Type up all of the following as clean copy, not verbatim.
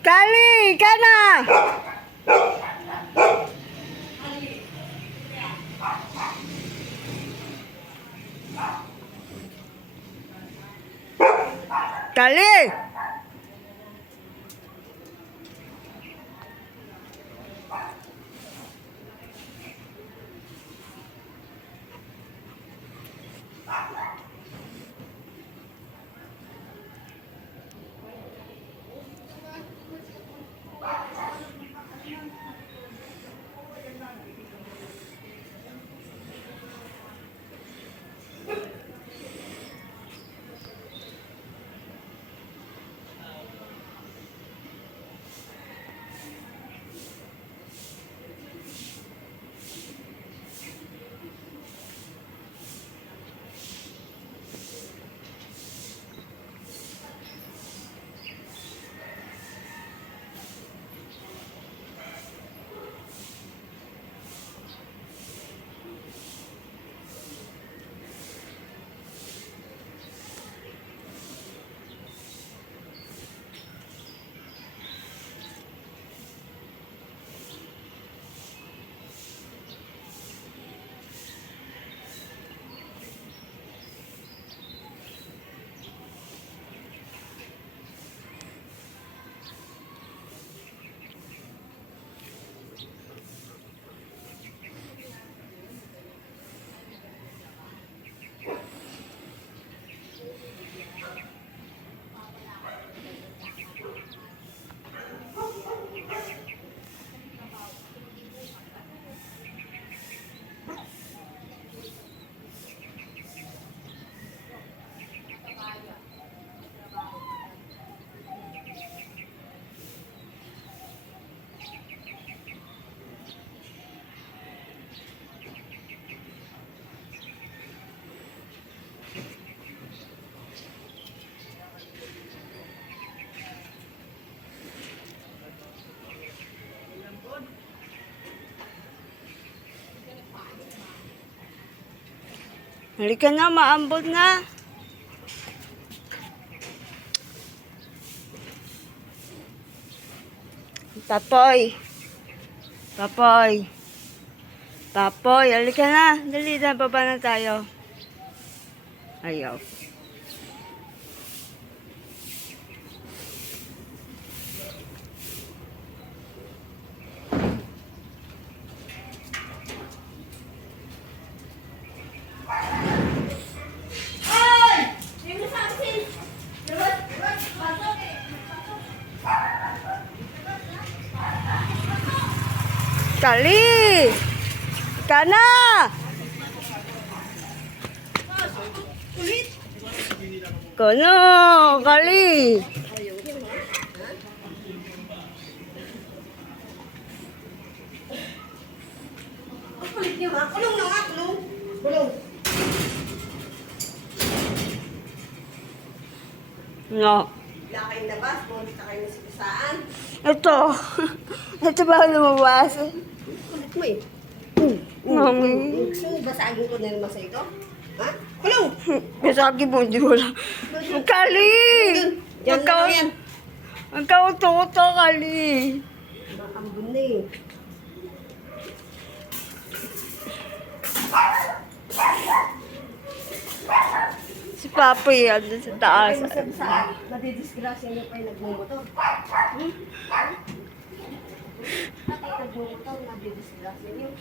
Kali, ka na! Kali! Halika na, maambot na. Papoy. Papoy. Papoy, halika na. Dali na, baba na tayo. Ayaw. Kali! Ika na! Kono! Kali! Kulit niyo ha? Kulong na nga, kulong. Kulong. No. Wala kayong labas, pumunta kayo sa pisaan. Ito. Ito ba lumabas? Kulit mo eh. Mami. Gusto mo basagin ko na naman sa ito? Ha? Kulong! Kasagi mo, di mo lang. Kali! Diyan na lang yan. Magkauto-uto, Kali. Makambun na eh. Si Papa yan sa taas. Ay, masabi sa nadidisgrasya niyo pa yung nagmumotor. Hmm? Bakit nagmumotor, nadidisgrasya niyo?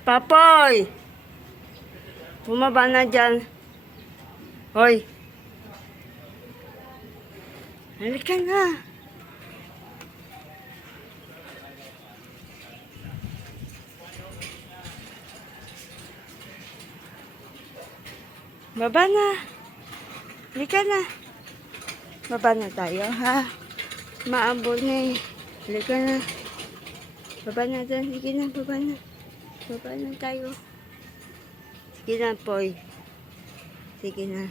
Papoy! Bumaba na dyan. Hoy! Halika na. Baba na. Halika na. Baba na tayo, ha? Maambon na eh. Halika na. Baba na dyan. Sige na, baba na. Baba na tayo. Sige na, Poy. Sige na.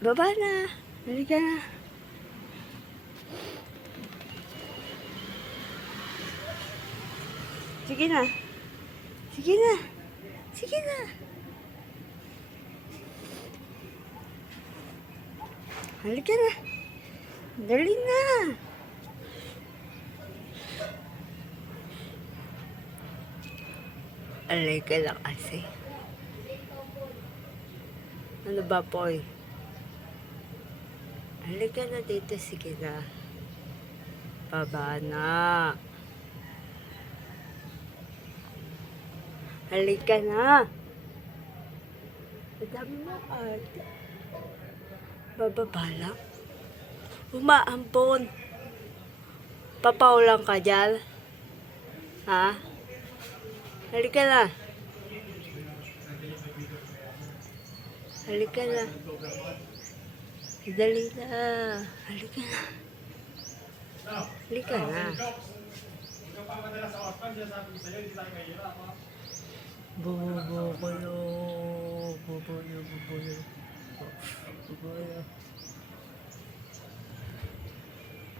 Baba na. Halika na. Sige na. Sige na. Sige na. Halika na. Dali na. Halika lang kasi. Ano ba, Poy? Halika na dito, sige na. Baba na. Halika na. Madami mo, ate. Bababa lang. Umaambon. Papaulang ka dyan. Ha? Halika na. Halika na. Dali na. Halika na. Halika na. Bububulo. Bubulo. Bubulo. Bubulo.